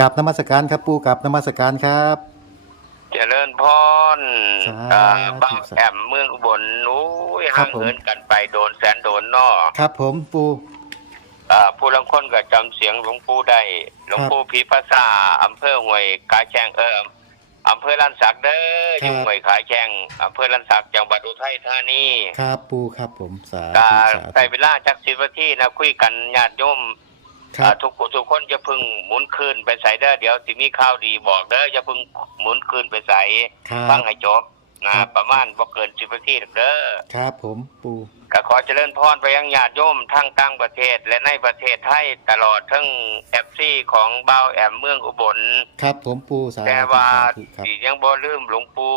กับนมัสการครับปูกับนมัสการครับ เจริญพรสาธุอ่าบ้านแอมเมืองอุบลนู้ยครัห่าบงผม เหินกันไปโดนแสนโดนนอครับผมปูอ่าผู้ลังคนก็จำเสียงหลวงปู่ได้หลวงปู่ผีภาษาอำเภอห้วยขาแชงเอออำเภอลันสักเด้ออยู่ห้วยขาแชงอำเภอลันสักจังหวัดอุทัยธานีครับปูครับผมสาธุกาสาใส่ธุเวลาจักสิบนาทีนะคุยกันญาติโยม ครัอ่าบทุกผู้ทุกคนจะพึ่งหมุนคืนไปใส่เด้อเดี๋ยวสิมีข่าวดีบอกเด้ออย่าพึ่งหมุนคืนไปใส่ครัฟับงให้จบนะครับประมาณบ่เกินสิบนาทีหรอกเด้อครับผมปูก็ขอเจริญพรไปยังญาติโยมทั้งต่างประเทศและในประเทศไทยตลอดทั้งแอฟซีของบ่าวแอมเมืองอุบลครับผมปูสาแต่ธุว่าสาธุครับสิยังบ่ลืมหลวงปู่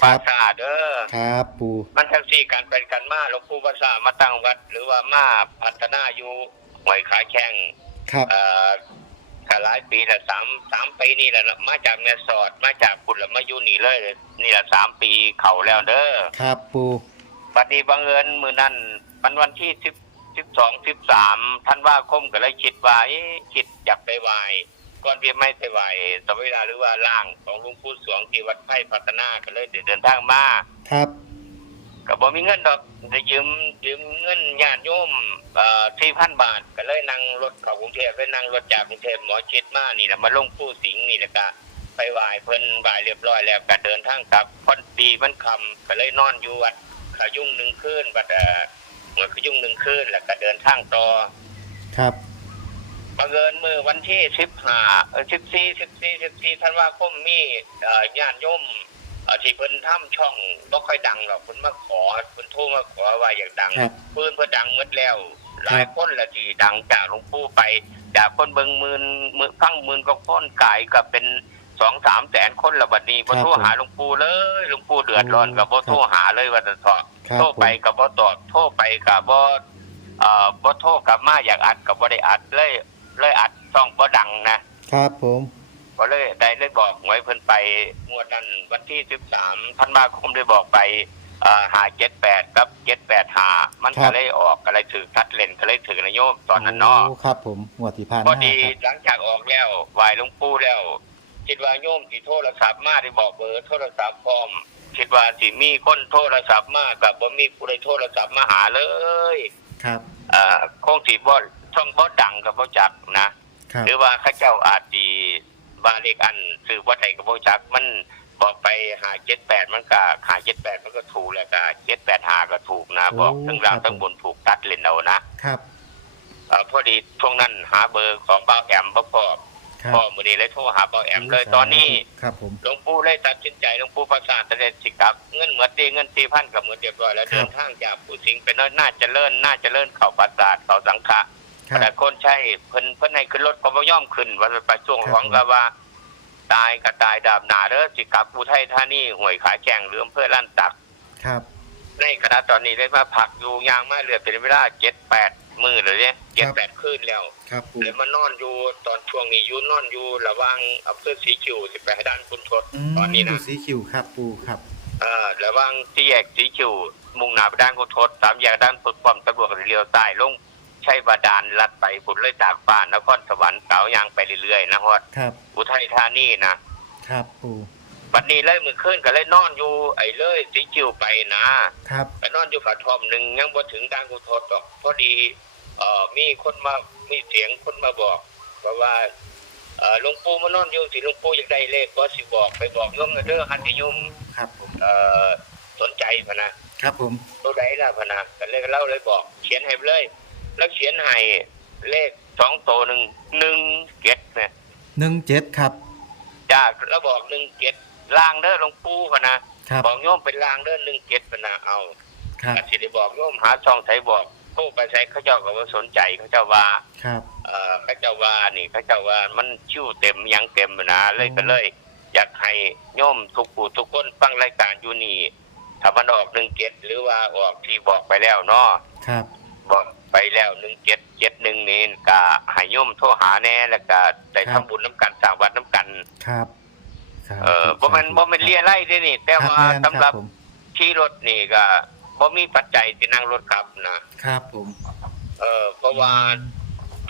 ครัภาบษาเด้อครับปูมันทั้งสี่การเป็นกันมาหลวงปู่ภาษามาตั้งวัด หรือว่ามาพัฒนาอยู่ หวยขาแข้งครับ เอ่อก็หลายปีละสามสามปีนี่แหละนะมาจากแม่สอดมาจากกุลมาอยู่นี่เลย นี่ละสามปีเข้าแล้วเด้อ ครับปูบัดนี้บังเอิญมือนั้นมันวันที่สิบสิบสองสิบสามท่านว่าคมก็เลยคิดว่าเอ๊ะคิดอยากไปไหวก่อนเพียงไม่ไปไหวสมัยเวลาหรือว่าล่างของหลุงปู่สวงที่วัดไผ่พัฒนาก็เลยเดินทางมา ครับ ก็บ่มีเงินดอกจะยืมยืมเงินญาติโยมเอ่อสี่พันบาท ก็เลยนั่งรถเข้ากรุงเทพเลยนั่งรถจากกรุงเทพหมอชิดมานี่แหละมาลงผู้สิงห์นี่แหละก็ไปไหวเพิ่นไหวเรียบร้อยแล้วก็เดินทางกลับพอดีมันคำก็เลยนอนอยู่วัดขยุ่งหนึ่งคืนวัดเอ่อเหมือนขยุ่งหนึ่งคืนแล้วก็เดินทางต่อครับบังเอิญมือวันที่สิบห้าเออสิบสี่สิบสี่สิบสี่ธันวาคมมีเอ่อญาติโยมเอ่อ ที่เพิ่นทำช่องบ่ค่อยดังหรอกเพิ่นมาขอเพิ่นโทรมาขอว่าอยากดังครับ เพิ่นเพิ่นดังหมดแล้วหลายคนละที่ดังจากหลวงปู่ไปจากคนเบิ่งหมื่นหมื่นพังหมื่นก็คนกายก็เป็นสองสามแสนคนละบัดนี้บ่โทรหาหลวงปู่เลยหลวงปู่เดือดร้อนก็บ่โทรหาเลยว่าจะตอบครับโทรผมไปก็บ่ตอบโทรไปก็บ่เอ่อบ่โทรกลับมาอยากอัดก็บ่ได้อัดเลยเลยอัดช่องบ่ดังนะ ครับผม ก็เลยได้เลยบอกหวยเพิ่นไปงวดนั้นวันที่13ธันวาคมได้บอกไปเอ่อ578กับ785มันก็เลยออกก็เลยถือทัดเล่นก็เลยถือนายโยมตอนนั้นเนาะโอ้ครับ ผมงวดที่ผ่านพอมาดีครับหลังจากออกแล้วไหวหลวงปู่แล้ว คิดว่าโยมสิโทรศัพท์มาได้บอกเบอร์โทรศัพท์พร้อมคิดว่าสิมีคนโทรศัพท์มากับบ่มีผู้ใดโทรศัพท์มาหาเลย ครับเอ่อคงสิบ่ช่องบ่ดังกับบ่จักนะครับหรือว่าเข้าเจ้าอาจสิ ว่าเลขอันซื้อบ่ได้กับบ่จักมันบอกไปหา78มันก็หา78มันก็ถูกแล้วก็785ก็ถูกนะ บอกทั้งล่างทั้งบนถูกตัดเล่นเอานะครับเอ่อพอดีช่วงนั้นหาเบอร์ของบ่าวแอมบ่พอครับพ่อมือนี้เลยโทรหาเบาแอมเลยตอนนี้ครับผมหลวงปู่เลยตัดสินใจหลวงปู่ประสาทเด็จสิกลับเงินเหมือนดีเงินสี่พันกับเหมือนเรียบร้อยแล้วครับเดินทางจากปู่สิงห์ไปน้อยน่าจะเลิ่นน่าจะเลิ่นเข่าประสาทเข่าสังฆะ ครับ แต่คนใช้เพิ่นเพิ่นให้ขึ้นรถก็บ่ยอมขึ้นว่าไปช่วงครับของก็ว่า ตายก็ตายดาบหนาเด้อสิกลับอุทัยธานีห่วยขาแข้งหรืออำเภอลั่นตัก ครับ ในขณะตอนนี้ได้มาพักอยู่ยางมาเรือเป็นเวลาเจ็ดแปดมื้อเลยเนี่ยเจ็ดแปดคืนแล้วครับปูเลยมานอนอยู่ตอนช่วงนี้อยู่นอนอยู่ระหว่างอำเภอสีคิวสิไปให้ด้านคุณทศมตอนนี้นะสีคิวครับปูครับเอ่อระหว่างที่แยกสีคิวมุ่งหน้าไปด้านคุณทศสามแยกด้านสุดความตำรวจเลี้ยวใต้ลง ใช้บาดาลลัดไปผุนเลยจากบ้านนครสวรรค์สาวยางไปเรื่อยๆนะฮอดครับอุทัยธานีนะครับปูบัดนี้เลยมือขึ้นก็เลยนอนอยู่ไอ้เลยสีคิวไปนะครับไปนอนอยู่ฝาทอมหนึ่งยังบ่ถึงด้านคุณทศหรอกพอดีเอ่อมีคนมามีเสียงคนมาบอกว่าว่าเอ่อหลวงปู่มานอนอยู่สิหลวงปู่อยากได้เลขก็สิบอกไปบอกโยมนะเด้อหันที่โยมครับผมเอ่อสนใจพะนะครับผมตัวใดล่ะพะนะก็เลยเล่าเลยบอก เขียนให้ไปเลย แล้วเขียนให้เลขสองตัวหนึ่งหนึ่งเจ็ดเนี่ยหนึ่งเจ็ดครับจากแล้วบอกหนึ่งเจ็ดล่างเด้อหลวงปู่พะนะครับบอกโยมเป็นล่างเด้อหนึ่งเจ็ดพะนะเอาครับก็สิได้บอกโยมหาช่องใช้บอกโทรไปใช้เขาเจ้าก็ว่าสนใจเขาเจ้าว่า ครับเอ่อเขาเจ้าว่านี่เขาเจ้าว่ามันชิวเต็มหยังเต็มนะเลยก็เลย อยากให้โยมทุกผู้ทุกคนฟังรายการอยู่นี่ถ้ามันออกหนึ่งเจ็ดหรือว่าออกที่บอกไปแล้วเนาะครับบอก ไปแล้วหนึ่งเจ็ดเจ็ดหนึ่งนี่ก็ให้โยมโทรหาแน่แล้วก็ได้ทำบุญน้ำกันสร้างวัดน้ำกัน ครับครับเออบ่แมันบ่แมันเลียไล่เด้นี่ แต่ครับว่าแม่นสำหรับผมที่รถนี่ก็บ่มีปัจจัยที่นั่งรถขับนะครับผมเออเพราะว่า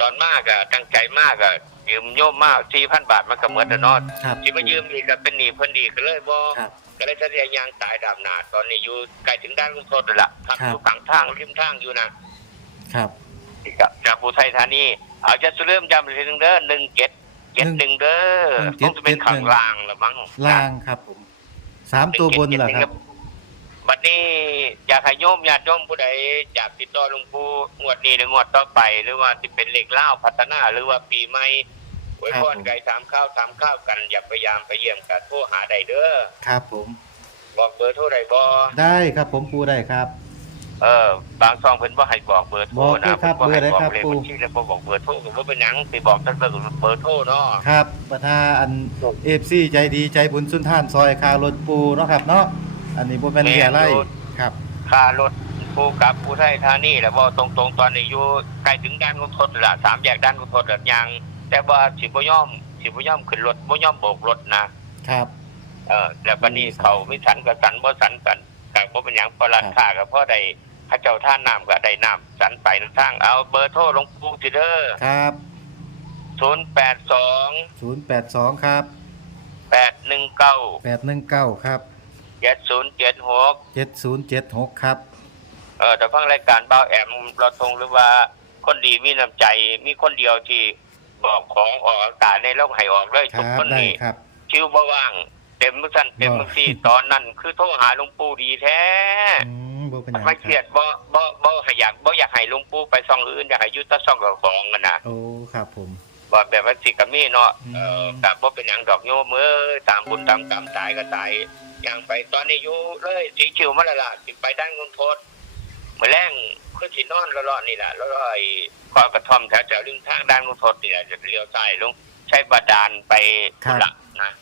ตอนมากอะตั้งใจมากอะยืมโยมมากสี่พันบาทมันก็เหมือนเนาะครับที่มายืมอีกก็เป็นหนี้เพิ่นดีก็เลยบ่ ครับ ก็เลยทะเลยางตายดำหนาตอนนี้อยู่ใกล้ถึงด้านลุงทนแล้วล่ะพักครับ อยู่กลางทางริมทางอยู่นะ ครับนี่ครับจากภูไทยธานีเอาจะเริ่มจำเลยหนึ่งเด้อหนึ่งเจ็ดเจ็ดหนึ่งเด้อ17ต้องจะเป็นขังลางละมั้งล่างครับผมสามตัวบนเหรอครับ บัดนี้อยากให้โยมญาติโยมผู้ใดอยากติดต่อหลวงปู่งวดนี้หรืองวดต่อไป หรือว่าที่เป็นเลขเล่าพัฒนาหรือว่าปีใหม่ไว้ครับพรผมไก่ถามข้าวถามข้าวกัน อย่าพยายามไปเยี่ยมกันโทรหาใดเด้อครับผม บอกเบอร์โทรใดบ่ได้ครับผมปูได้ครับ เออบางซองเพิ่นบ่ให้บอกเบอร์โทรบอกด้นะวยครับพิ่นให้เบอร์อะไรครับเลขปู่บัญชีแล้วบ่บอกเบอร์โทรก็บ่เป็นหยังไปบอกท่านเบอร์เบอร์โทรเนาะครับประธานอันเอฟซีใจดีใจบุญสุนท่านซอยคารถปูเนาะครับเนาะอันนี้บ่เป็นเรียไรครับค่ารถผู้กับผู้ไทยธานีแล้วบ่ตรงๆตอนนี้อยู่ใกล้ถึงด้านกุนทดแล้วล่ะสามแยกด้านกุนทดแล้วยังแต่ว่าสิบ่ยอมสิบ่ยอมขึ้นรถบ่ยอมโบกรถนะครับ เออแล้วบัดนี้เขาไม่สันก็สันบ่สันกันก็บ่เป็นหยังเพราะร้านค้าก็พอได้ พระเจ้าท่าน้ำก็ได้น้ำสันไปทางเอาเบอร์โทรหลวงปู่สิเด้อครับ082 082ครับ819 819ครับ7076 7076ครับเออแต่ฟังรายการเบ้าแอมเราทงหรือว่าคนดีมีน้ำใจมีคนเดียวที่บอกของออกอากาศในโลกให้ออกเลยคทุกรับคนได้นี่ครับชิวบ่ว่าง เต็มมือสั้นเต็มมือซีตอนนั้น คือโทรหาหลวงปู่ดีแท้อืมบ่เป็นหยังไม่เครียดบ่บ่บ่ให้อยากบ่อยากให้หลวงปู่ไปซ่องอื่นอยากให้อยุตะซ่องกับของกันนะโอ้ครับผมบ่แบบว่าสิกะมีเนาะอืมเออกับบ่เป็นหยังดอกโยมเอ้ยตามบุญตามกรรมตายก็ตายอย่างไปตอนนี้อยู่เลยสีชิวมาและล่ะสิไปด้านเงินโทษมื่อแรงคือสินอนรอๆนี่แหละแล้วก็ไอ้คอกระท่อมแถวๆริมทางด้านลุงทศนี่แหละจะเลี้ยวซ้ายลงใช้บาดาลไปธุระนะ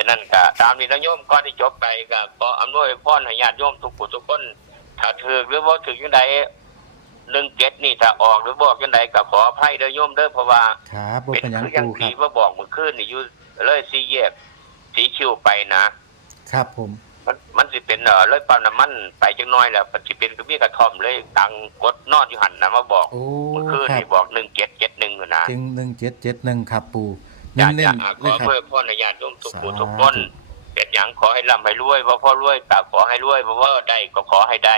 ฉะนั้นก็ตามนี้นะโยมก่อนที่จบไปก็ขออำนวยพรให้ญาติโยมทุกผู้ทุกคนถ้าถือหรือว่าถือยังไงหนึ่งเจ็ดนี่ถ้าออกหรือบอกยังไงก็ขออภัยเด้อโยมเด้อเพราะว่าครับบ่เป็นเป็นหยังคือยังปูคผีรับว่าบอกเมื่อคืนนี่อยู่เลยสีแยกสีคิวไปนะ ครับผม มันมันสิเป็นเออเลยปั๊มน้ำมันไปจังน้อยแล้วมันสิเป็นก็มีกระท่อมเลยตังกดนอนอยู่หันนะมาบอกโอ้เมื่อคืนครับนี่บอกหนึ่งเจ็ดเจ็ดหนึ่งนะถึง1771ครับปูเอยากน้จะนอะ ๆขเลอยครับเพื่อพ่อในญาติโยมทุกผู้สาธุทุกคนเป็นอย่างขอให้ร่ำให้รวยเพราะพ่อรวยก็ขอให้รวยเพราะว่าได้ก็ขอให้ได้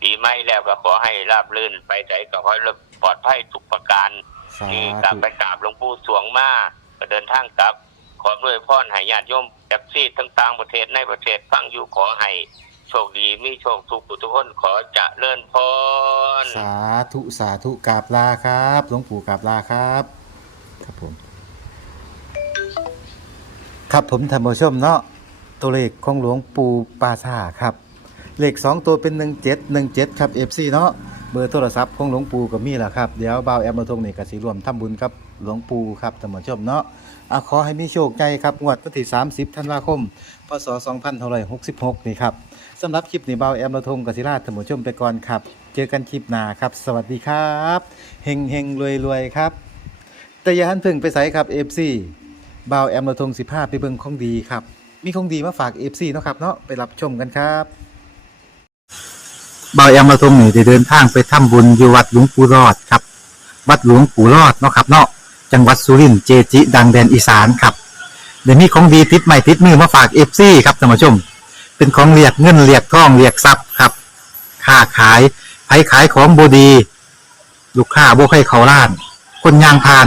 ปีใหม่แล้วก็ขอให้ราบรื่นไปใจก็ขอให้ปลอดภัยทุกประการสาที่กลับธุไปกราบหลวงปู่สวงมาก็เดินทางกลับ ขอด้วยพ่อให้ญาติโยมจากที่ต่างๆประเทศในประเทศฟังอยู่ขอให้โชคดีมีโชคทุกผู้ทุกคนขอเจะเลื่อนพรสาธุสาธุกราบลาครับหลวงปู่กราบลาครับ ครับผม ครับผมท่านผู้ชมเนาะตัวเลขของหลวงปู่ปาซาครับเลข2ตัวเป็น1717ครับ FC เนาะเบอร์โทรศัพท์ของหลวงปู่ก็มีแล้วครับเดี๋ยวบ่าวแอมมาทงนี่ก็สิรวมทำบุญกับหลวงปู่ครับท่านผู้ชมเนาะอะขอให้มีโชคใจครับงวดวันที่30ธันวาคมพศ2566 นี่ครับสำหรับคลิปนี้บ่าวแอมมาทงกับศิลาท่านผู้ชมไปก่อนครับ เจอกันคลิปหน้าครับ สวัสดีครับเฮงเฮงรวยรวยครับ แต่อย่าหันถึงไปใส่ครับ FC บ่าวแอมระทง15ไปเบิ่งของดีครับ มีของดีมาฝาก FC เนาะครับเนาะไปรับชมกันครับบ่าวแอมระทงนี่ได้เดินทางไปทำบุญอยู่วัดหลวงปู่รอดครับ วัดหลวงปู่รอดเนาะครับเนาะจังหวัดสุรินทร์เจจิ ดังแดนอีสานครับเดี๋ยวมีของดีติดใหม่ติดมือมาฝาก FC ครับท่านผู้ชม เป็นของเรียกเงินเรียกทองเรียกทรัพย์ครับค้าขายไผขายของบดี ลูกค้าบ่ใครเขาล้าน คนยางพาน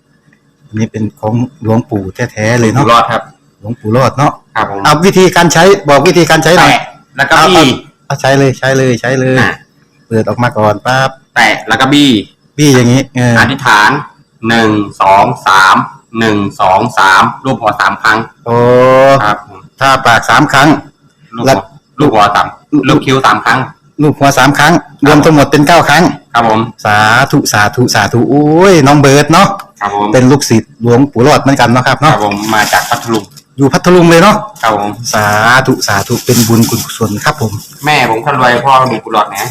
อันนี้เป็นของหลวงปู่แท้ๆเลยอยู่เนาะ รอดครับ หลวงปู่รอดเนาะครับผมเอาวิธีการใช้บอกวิธีการใช้หน่อยแตะแล้วก็เอาบี้ เอาใช้เลยใช้เลยใช้เลย อะ เปิดออกมาก่อนปั๊บแตะแล้วก็บี้พี่อย่างนี้เอออธิษฐานหนึ่งสองสามหนึ่งสองสามรูปหัวสามครั้งโอ้ครับผมถ้าปากสามครั้ง ลูกแล้หัววลูกหัวสามลูกคิ้วสามครั้ง ลูกหัวสามครั้ง รวมทั้งหมดเป็นเก้าครั้ง ครับผม สาธุสาธุสาธุโอ้ยน้องเบิร์ดเนาะ ครับผมเป็นลูกศิษย์หลวงปู่รอดเหมือนกันเนาะครับครับเนาะผมมาจากพัทลุงอยู่พัทลุงเลยเนาะครับผมสาธุสาธุเป็นบุญคุณกุศลครับผมแม่ผมคนรวยพ่อมีกุหลาบนะ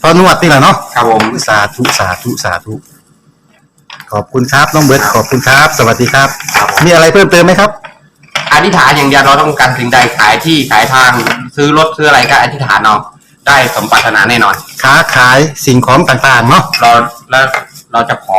พอนวดนี่แหละเนาะครับผมสาธุสาธุสาธุ ขอบคุณครับน้องเบิร์ดขอบคุณครับ สวัสดีครับ ครับผมมีอะไรเพิ่มเติมไหมครับ อธิษฐานอย่างเดียวเราต้องการสิ่งใดขายที่ขายทางซื้อรถซื้ออะไรก็อธิษฐานเอาได้สมปรารถนาแน่นอน ค้าขายสิ่งของต่างๆเนาะเราแล้วเราจะขอ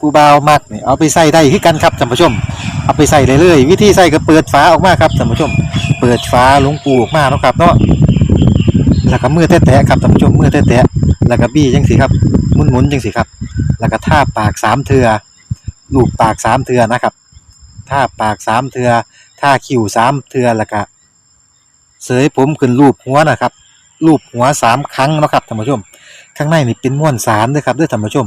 ผู้บ่าวมักนี่เอาไปใส่ได้คือกันครับท่านผู้ชม เอาไปใส่เลยเลย วิธีใส่ก็เปิดฝาออกมาครับท่านผู้ชม เปิดฝาหลวงปูออกมาเนาะครับเนาะแล้วก็มือแตะๆครับท่านผู้ชมมือแตะๆแล้วก็บี้จังสิครับหมุนๆจังสิครับ แล้วก็ท่าปากสามเทือลูบปากสามเทือนะครับท่าปากสามเทือท่าคิ้วสามเทือแล้วก็เสยผมขึ้นรูปหัวนะครับรูปหัวสามครั้งเนาะครับท่านผู้ชม ข้างในนี่เป็นม้วนสารด้วยครับด้วยท่านผู้ชม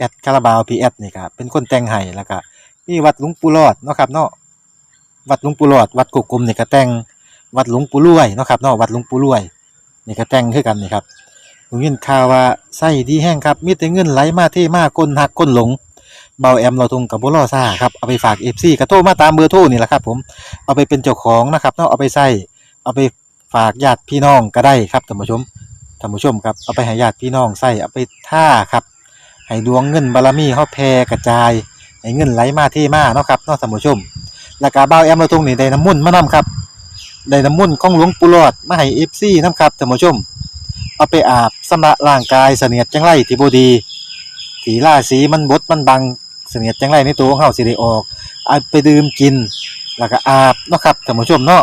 แอดคาราบาวพีแอดนี่ครับเป็นคนแต่งให้แล้วก็มีวัดหลวงปู่รอดเนาะครับเนาะวัดหลวงปู่รอด วัดกุกกลมนี่ก็แต่งวัดหลวงปู่รวยเนาะครับเนาะวัดหลวงปู่รวยนี่ก็แต่งคือกันนี่ครับผมยินข่าวว่าไส้ดีแห้งครับมีแต่เงินไหลมาเทมาคนหักคนหลงเบาแอมเราทงกับบุรอซ่าครับเอาไปฝากเอฟซีกระโทรมาตามเบอร์โทรนี่แหละครับผมเอาไปเป็นเจ้าของนะครับเนาะเอาไปใส่เอาไปฝากญาติพี่น้องก็ได้ครับท่านผู้ชมท่านผู้ชมครับเอาไปให้ญาติพี่น้องใส่เอาไปท่าครับ ให้ดวงเงินบารมีเขาแผ่กระจาย ให้เงินไหลมาเทมาเนาะครับเนาะท่านผู้ชม แล้วก็เบาแอมเราทงนี่ได้น้ำมุ่นมานํครับได้น้ำมุ่นของหลวงปู่หลอดมาให้เอฟซีนํครับท่านผู้ชม เอาไปอาบสำระร่างกายเสนียดจังไรที่บดีสีล่าสีมันบดมันบังเสนียดจังไรในตัวของเฮาสิได้ออกเอาไปดื่มกิน แล้วก็อาบเนาะครับท่านผู้ชมเนาะ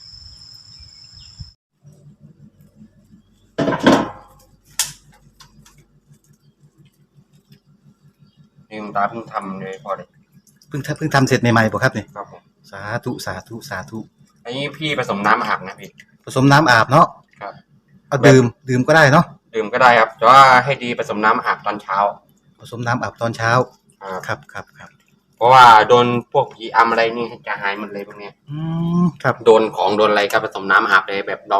นี่คุณตาเพิ่งทำเลยพอเลยเพิ่งเพิ่งทำเสร็จใหม่ๆบ่ครับนี่ครับผมสาธุสาธุสาธุอันนี้พี่ผสมน้ำอาบนะพี่ ผสมน้ำอาบเนาะครับ เอาดื่มดื่มก็ได้เนาะดื่มก็ได้ครับ แต่ว่าให้ดีผสมน้ำอาบตอนเช้า ผสมน้ำอาบตอนเช้าครับครับครับครับเพราะว่าโดนพวกผีอำอะไรนี่จะหายหมดเลยพวกเนี้ยอืมครับโดนของโดนอะไรก็ผสมน้ำอาบเลยแบบเรา